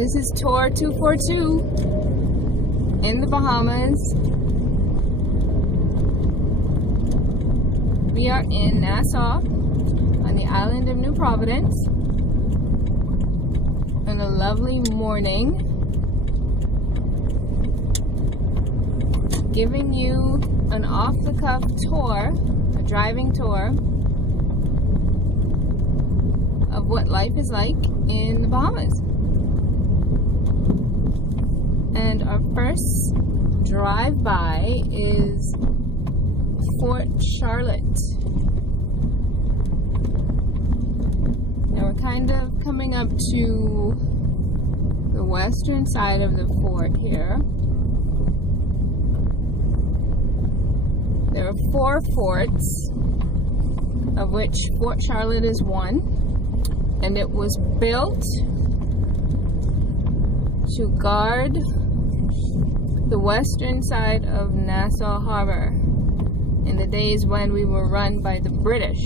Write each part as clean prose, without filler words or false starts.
This is tour 242 in the Bahamas. We are in Nassau on the island of New Providence on a lovely morning, giving you an off-the-cuff tour, a driving tour of what life is like in the Bahamas. And our first drive-by is Fort Charlotte. Now we're kind of coming up to the western side of the fort here. There are 4 forts, of which Fort Charlotte is one, and it was built to guard the western side of Nassau Harbor in the days when we were run by the British.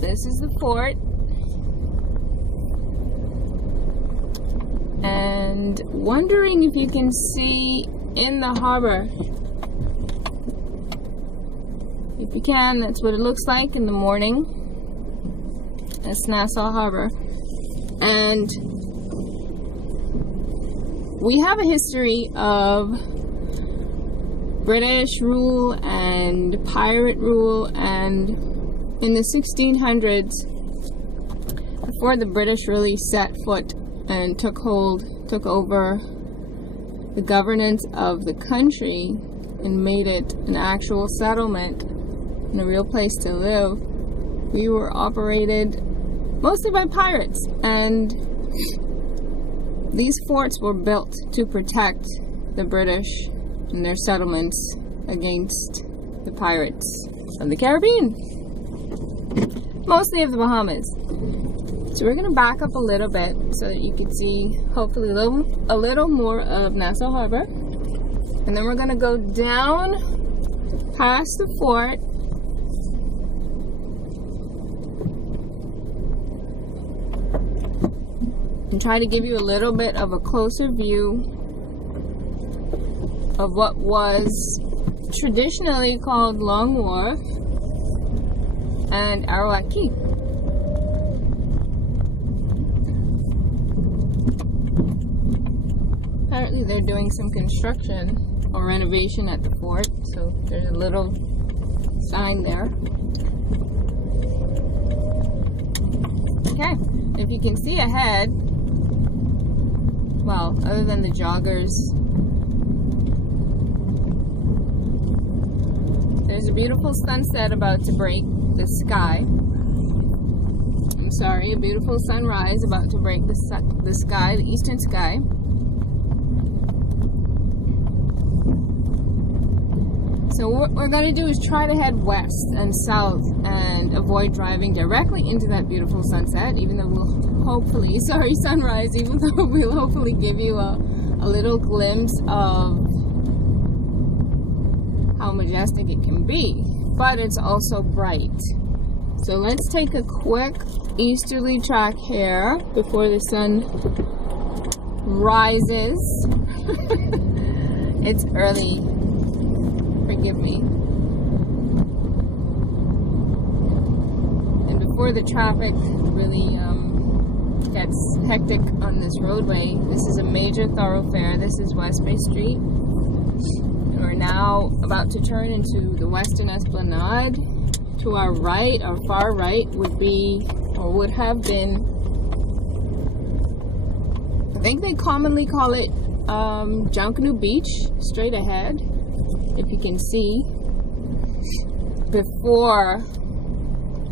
This is the fort, and wondering if you can see in the harbor. If you can, that's what it looks like in the morning. That's Nassau Harbor. And we have a history of British rule and pirate rule, and in the 1600s, before the British really set foot and took over the governance of the country and made it an actual settlement and a real place to live, we were operated mostly by pirates, and these forts were built to protect the British and their settlements against the pirates of the Caribbean, mostly of the Bahamas. So we're going to back up a little bit so that you can see hopefully a little more of Nassau Harbor, and then we're going to go down past the fort and try to give you a little bit of a closer view of what was traditionally called Long Wharf and Arawak Cay. Apparently they're doing some construction or renovation at the fort, so there's a little sign there. Okay, if you can see ahead, well, other than the joggers, there's a beautiful sunset about to break the sky. I'm sorry, a beautiful sunrise about to break the sky, the eastern sky. So what we're going to do is try to head west and south and avoid driving directly into that beautiful sunset, even though we'll hopefully, sunrise, even though we'll hopefully give you a little glimpse of how majestic it can be. But it's also bright. So let's take a quick easterly track here before the sun rises. It's early. Forgive me. And before the traffic really gets hectic on this roadway, this is a major thoroughfare. This is West Bay Street. And we're now about to turn into the Western Esplanade. To our right, our far right, would be, or would have been, I think they commonly call it Junkanoo Beach, straight ahead. If you can see, before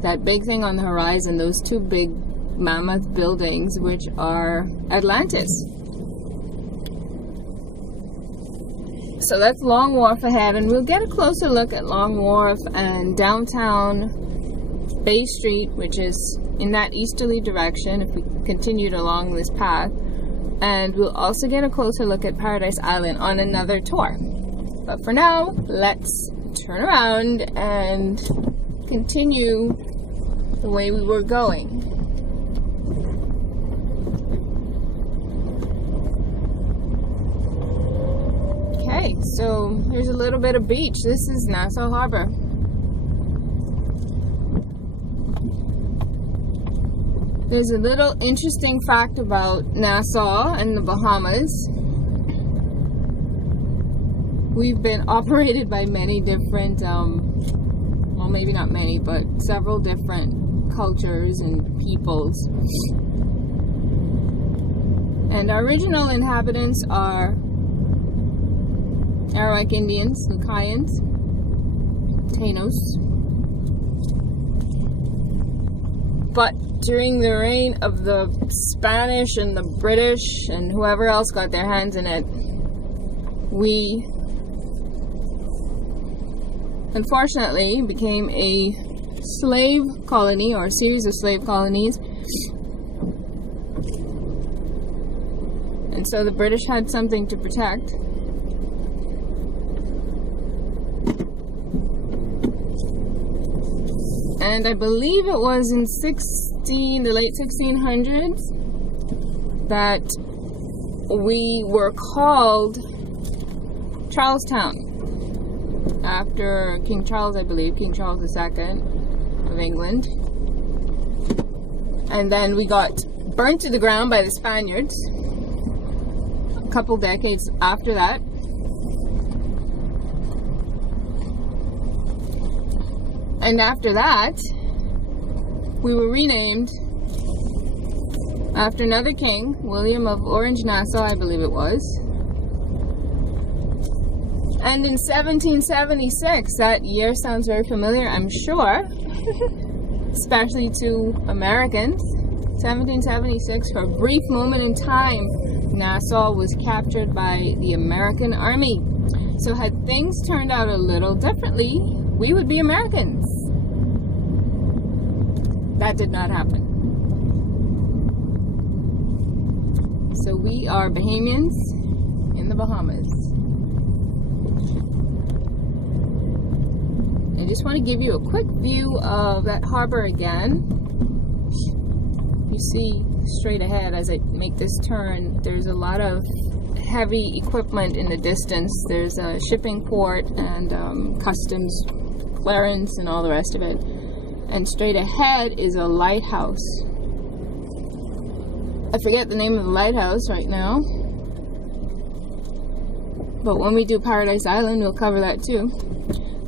that big thing on the horizon, those 2 big mammoth buildings, which are Atlantis. So that's Long Wharf ahead, and we'll get a closer look at Long Wharf and downtown Bay Street, which is in that easterly direction if we continued along this path. And we'll also get a closer look at Paradise Island on another tour. But for now, let's turn around and continue the way we were going. Okay, so here's a little bit of beach. This is Nassau Harbor. There's a little interesting fact about Nassau and the Bahamas. We've been operated by many different, well, maybe not many, but several different cultures and peoples. And our original inhabitants are Arawak Indians, Lucayans, Taínos. But during the reign of the Spanish and the British and whoever else got their hands in it, we unfortunately became a slave colony, or a series of slave colonies. And so the British had something to protect. And I believe it was in the late 1600s that we were called Charlestown, after King Charles, I believe, King Charles II of England. And then we got burnt to the ground by the Spaniards a couple decades after that. And after that, we were renamed after another king, William of Orange-Nassau, I believe it was. And in 1776, that year sounds very familiar, I'm sure, especially to Americans. 1776, for a brief moment in time, Nassau was captured by the American Army. So had things turned out a little differently, we would be Americans. That did not happen. So we are Bahamians in the Bahamas. I just want to give you a quick view of that harbor again. You see straight ahead as I make this turn, there's a lot of heavy equipment in the distance. There's a shipping port and customs clearance and all the rest of it. And straight ahead is a lighthouse. I forget the name of the lighthouse right now, but when we do Paradise Island, we'll cover that too.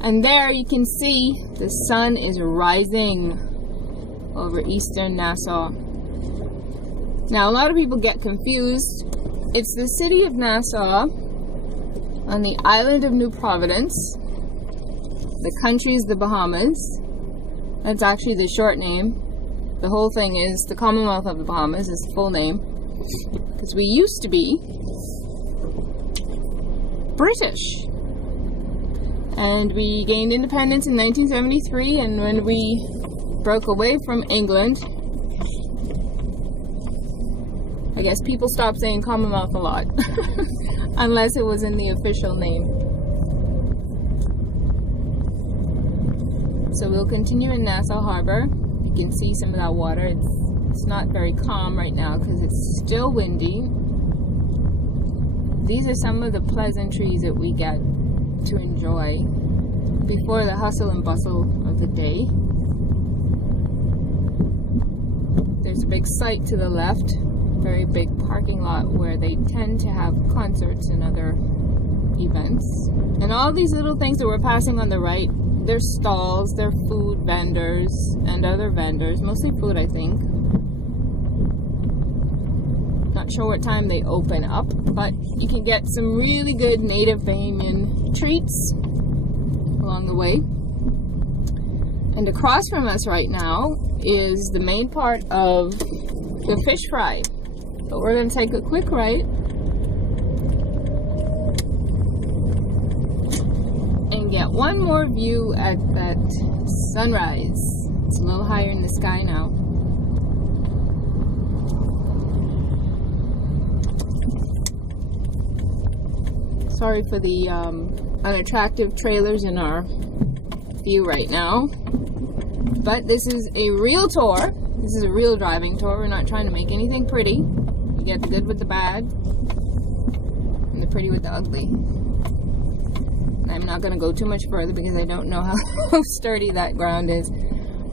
And there you can see the sun is rising over eastern Nassau. Now, a lot of people get confused. It's the city of Nassau on the island of New Providence. The country is the Bahamas. That's actually the short name. The whole thing is the Commonwealth of the Bahamas is the full name. Because we used to be British. And we gained independence in 1973, and when we broke away from England, I guess people stopped saying Commonwealth a lot. Unless it was in the official name. So we'll continue in Nassau Harbor. You can see some of that water. It's not very calm right now because it's still windy. These are some of the pleasantries that we get to enjoy before the hustle and bustle of the day. There's a big site to the left, very big parking lot where they tend to have concerts and other events. And all these little things that we're passing on the right, they're stalls, they're food vendors and other vendors, mostly food I think. Not sure what time they open up, but you can get some really good native Bahamian treats along the way. And across from us right now is the main part of the fish fry. But we're going to take a quick right and get one more view at that sunrise. It's a little higher in the sky now. Sorry for the unattractive trailers in our view right now. But this is a real tour. This is a real driving tour. We're not trying to make anything pretty. You get the good with the bad and the pretty with the ugly. I'm not going to go too much further because I don't know how sturdy that ground is.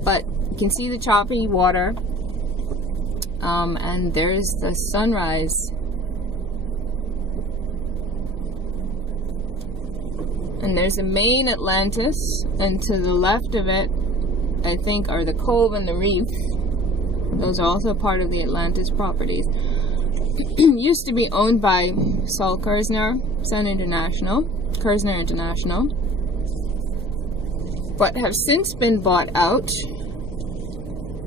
But you can see the choppy water. And there's the sunrise. And there's the main Atlantis. And to the left of it, I think, are the Cove and the Reef. Those are also part of the Atlantis properties. Used to be owned by Saul Kerzner International, but have since been bought out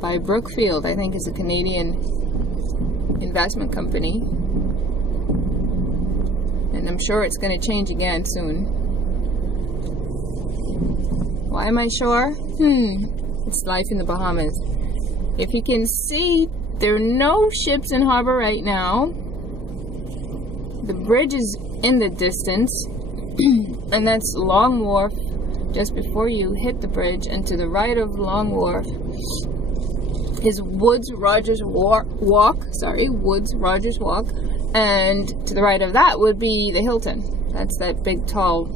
by Brookfield. I think is a Canadian investment company, and I'm sure it's going to change again soon. Why am I sure? It's life in the Bahamas. If you can see, there are no ships in harbor right now. The bridge is in the distance, and that's Long Wharf just before you hit the bridge. And to the right of Long Wharf is Woods Rogers Walk. And to the right of that would be the Hilton. That's that big tall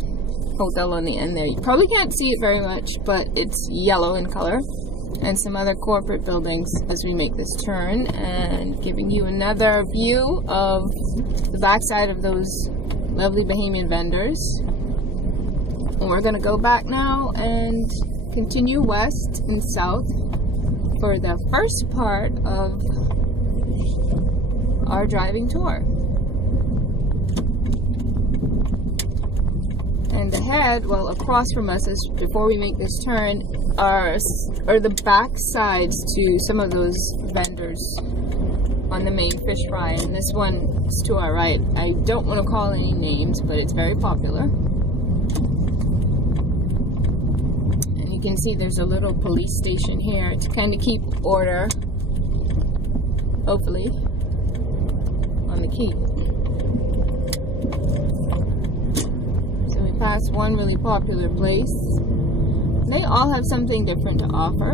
hotel on the end there. You probably can't see it very much, but it's yellow in color. And some other corporate buildings as we make this turn, and giving you another view of the backside of those lovely Bahamian vendors. And we're going to go back now and continue west and south for the first part of our driving tour. And ahead, well, across from us, before we make this turn, are the back sides to some of those vendors on the main fish fry. And this one is to our right. I don't want to call any names, but it's very popular. And you can see there's a little police station here to kind of keep order, hopefully, on the quay. Past one really popular place. They all have something different to offer,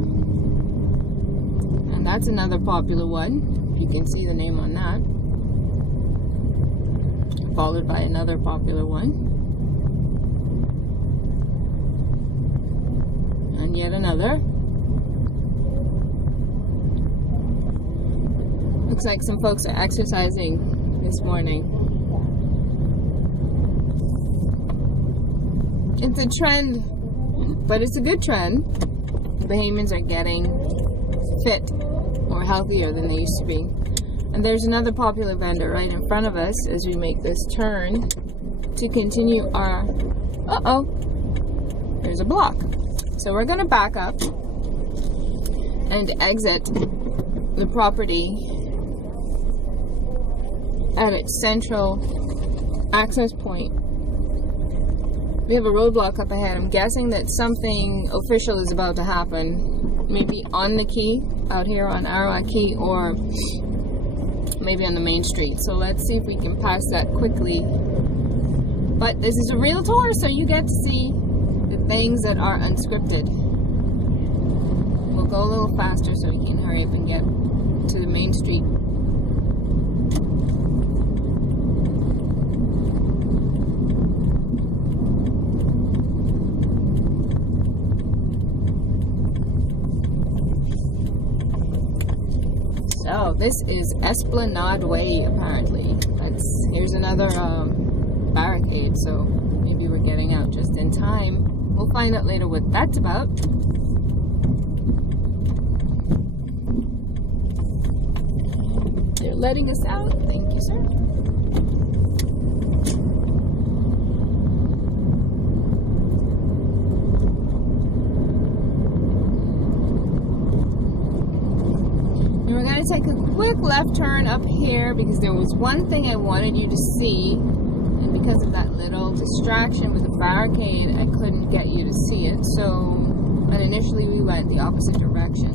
and that's another popular one. You can see the name on that, followed by another popular one, and yet another. Looks like some folks are exercising this morning. It's a trend, but it's a good trend. Bahamians are getting fit or healthier than they used to be. And there's another popular vendor right in front of us as we make this turn to continue our... There's a block. So we're going to back up and exit the property at its central access point. We have a roadblock up ahead. I'm guessing that something official is about to happen. Maybe on the quay, out here on Arawak Cay, or maybe on the main street. So let's see if we can pass that quickly. But this is a real tour, so you get to see the things that are unscripted. We'll go a little faster so we can hurry up and get to the main street. Oh, this is Esplanade Way, apparently. Here's another barricade, so maybe we're getting out just in time. We'll find out later what that's about. They're letting us out. Thank you, sir. Take a quick left turn up here because there was one thing I wanted you to see, and because of that little distraction with the barricade, I couldn't get you to see it. And initially we went the opposite direction.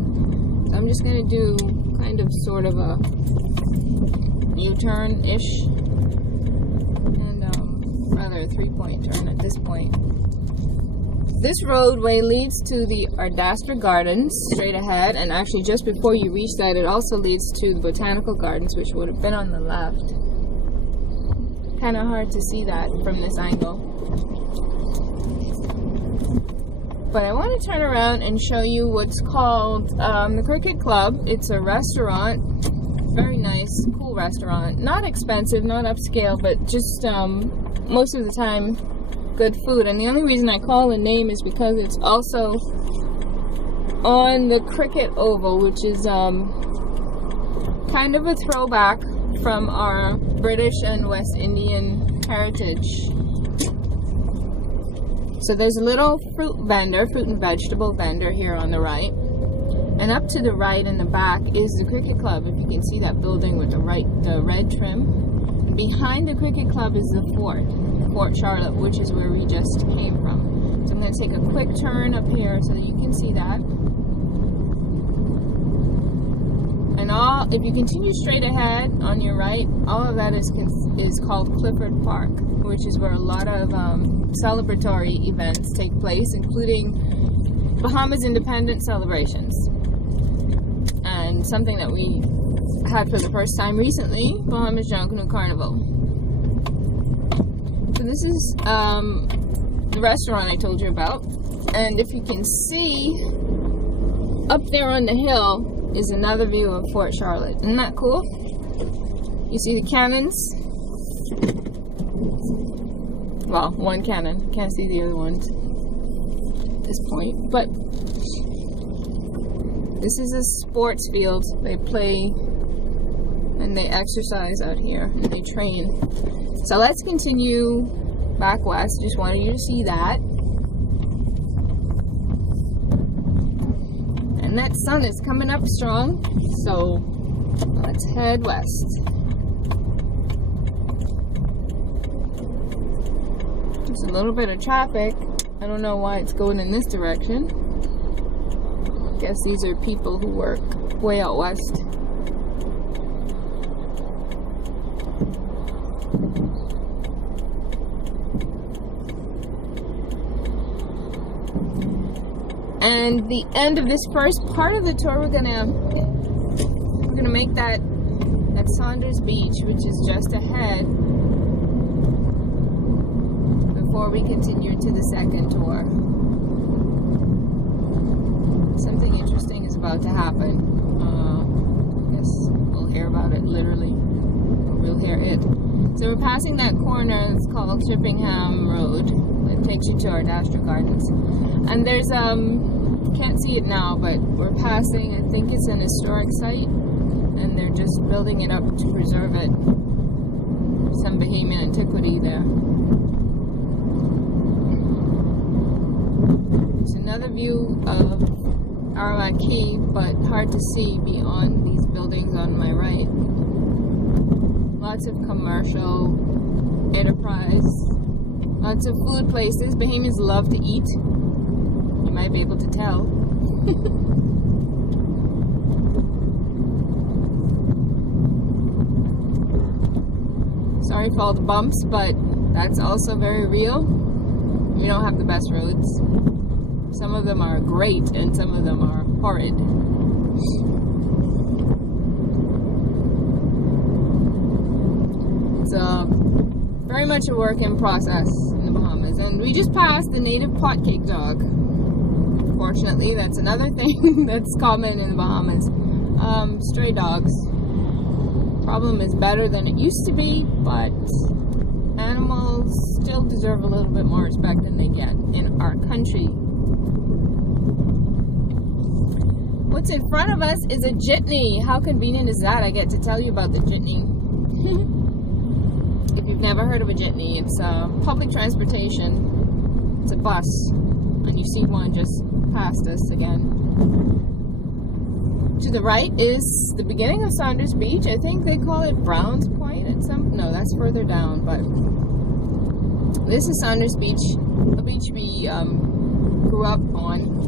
So I'm just going to do kind of sort of a U-turn-ish, and rather a three-point turn at this point. This roadway leads to the Ardastra Gardens straight ahead, and actually just before you reach that, it also leads to the Botanical Gardens, which would have been on the left. Kind of hard to see that from this angle. But I want to turn around and show you what's called the Cricket Club. It's a restaurant, very nice, cool restaurant. Not expensive, not upscale, but just most of the time good food. And the only reason I call the name is because it's also on the Cricket Oval, which is kind of a throwback from our British and West Indian heritage. So there's a little fruit and vegetable vendor here on the right. And up to the right in the back is the Cricket Club, if you can see that building with the red trim. And behind the Cricket Club is the Fort Charlotte, which is where we just came from. So I'm going to take a quick turn up here so that you can see that. And if you continue straight ahead on your right, all of that is called Clippard Park, which is where a lot of celebratory events take place, including Bahamas independence celebrations. And something that we had for the first time recently, Bahamas John Canoe Carnival. So this is the restaurant I told you about. And if you can see, up there on the hill is another view of Fort Charlotte. Isn't that cool? You see the cannons? Well, one cannon. Can't see the other ones at this point. But this is a sports field. They play and they exercise out here and they train. So let's continue back west. Just wanted you to see that. And that sun is coming up strong, so let's head west. There's a little bit of traffic. I don't know why it's going in this direction. I guess these are people who work way out west. And the end of this first part of the tour, we're gonna make that at Saunders Beach, which is just ahead, before we continue to the second tour. Something interesting is about to happen. I guess we'll hear about it literally, or we'll hear it. So we're passing that corner that's called Chippingham Road. It takes you to our Dasher Gardens. And there's can't see it now, but we're passing, I think it's an historic site, and they're just building it up to preserve it. Some Bahamian antiquity there. There's another view of Arawak Cay, but hard to see beyond these buildings on my right. Lots of commercial enterprise, lots of food places. Bahamians love to eat. You might be able to tell. Sorry for all the bumps, but that's also very real. We don't have the best roads. Some of them are great and some of them are horrid. It's very much a work in process in the Bahamas. And we just passed the native potcake dog. Fortunately, that's another thing that's common in the Bahamas. Stray dogs. Problem is better than it used to be, but animals still deserve a little bit more respect than they get in our country. What's in front of us is a jitney. How convenient is that? I get to tell you about the jitney. If you've never heard of a jitney, it's public transportation. It's a bus, and you see one just past us again. To the right is the beginning of Saunders Beach. I think they call it Brown's Point at some... No, that's further down, but this is Saunders Beach, a beach we grew up on.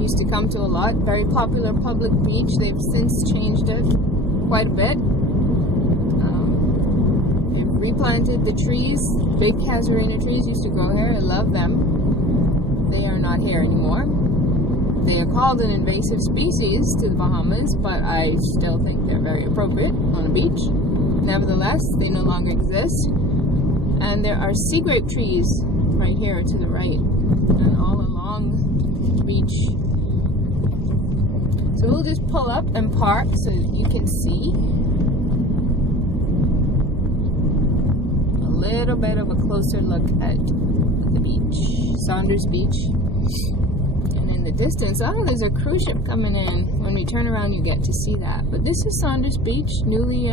Used to come to a lot. Very popular public beach. They've since changed it quite a bit. They've replanted the trees. Big casuarina trees used to grow here. I love them. They are not here anymore. They are called an invasive species to the Bahamas, but I still think they're very appropriate on a beach. Nevertheless, they no longer exist. And there are sea grape trees right here to the right. And all along long reach. So we'll just pull up and park so you can see a little bit of a closer look at the beach, Saunders Beach. And in the distance, oh, there's a cruise ship coming in. When we turn around, you get to see that. But this is Saunders Beach, newly,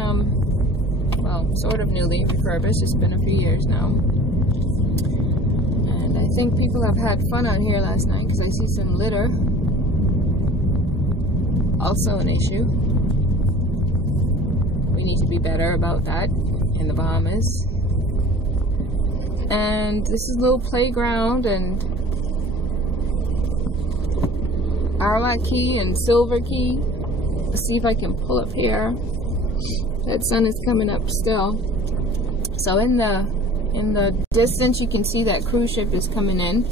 well, sort of newly refurbished. It's been a few years now. And I think people have had fun out here last night because I see some litter. Also an issue. We need to be better about that in the Bahamas. And this is a little playground, and Arawak Cay and Silver Cay. Let's see if I can pull up here. That sun is coming up still. So in the distance you can see that cruise ship is coming in.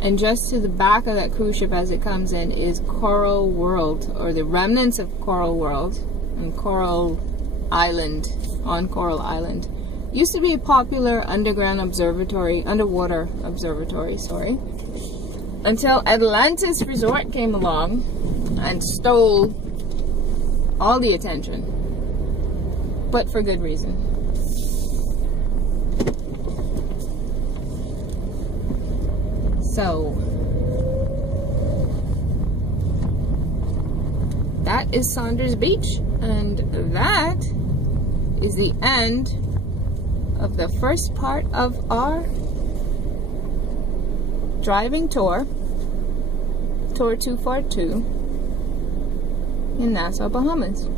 And just to the back of that cruise ship as it comes in is Coral World, or the remnants of Coral World and Coral Island, on Coral Island. Used to be a popular underwater observatory, sorry. Until Atlantis Resort came along and stole all the attention. But for good reason. So, that is Saunders Beach, and that is the end of the first part of our driving tour, Tour 242 in Nassau, Bahamas.